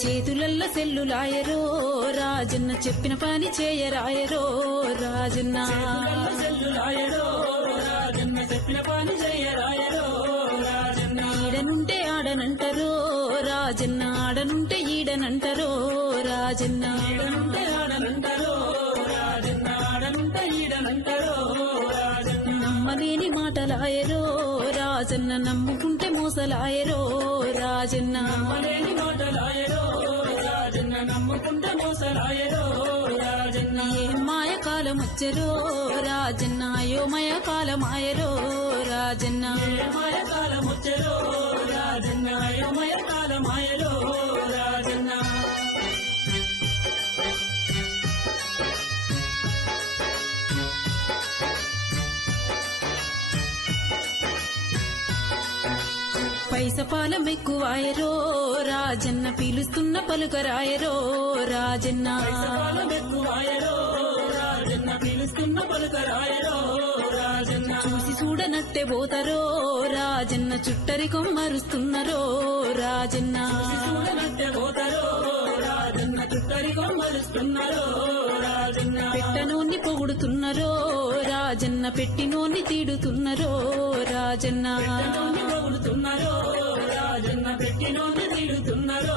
చేతులల్ల సెల్లులాయరో రాజన్న చెప్పిన పని చేయరాయరో రాజన్న సెల్లులాయరో రాజన్న చెప్పిన పని చేయరాయరో రాజన్న ఈడనుంటే ఆడనంటారో రాజన్న ఆడనుంటే ఈడనంటారో రాజన్న ఈడనుంటే ఆడనంటారో రాజన్న ఆడనుంటే ఈడనంటారో రాజన్న నమ్మలేని మాటలాయరో రాజన్న నమ్ముకుంటే మోసలాయరో రాజన్న నమ్మలేని మాటలాయరో రాజన్న నమ్ముకుంటే మోసలాయరో రాజన్న ఏం మాయ కాలం వచ్చరో రాజన్న అయోమయ కాలమాయరో రాజన్న మాయ కాలం వచ్చరో రాజన్న అయోమయ కాలమాయరో రాజన్న పైసపాలం ఎక్కువాయరో రాజన్న పీలుస్తున్న పలుకరాయరో రాజన్న కాలం ఎక్కువాయరో రాజన్న పిలుస్తున్న పలుకరాయరో రాజన్న చూసి చూడనట్టే పోతారో రాజన్న చుట్టరి కొమ్మరుస్తున్నరో రాజన్న చూడనట్టే పోతారో రాజన్న చుట్టరి కొమ్మలుస్తున్నారో రాజన్న పెట్టనోన్ని పొగుడుతున్నరో రాజన్న పెట్టినోన్ని తీడుతున్నరో రాజన్న పొగుడుతున్నారో రాజన్న పెట్టినోని తిడుతున్నారో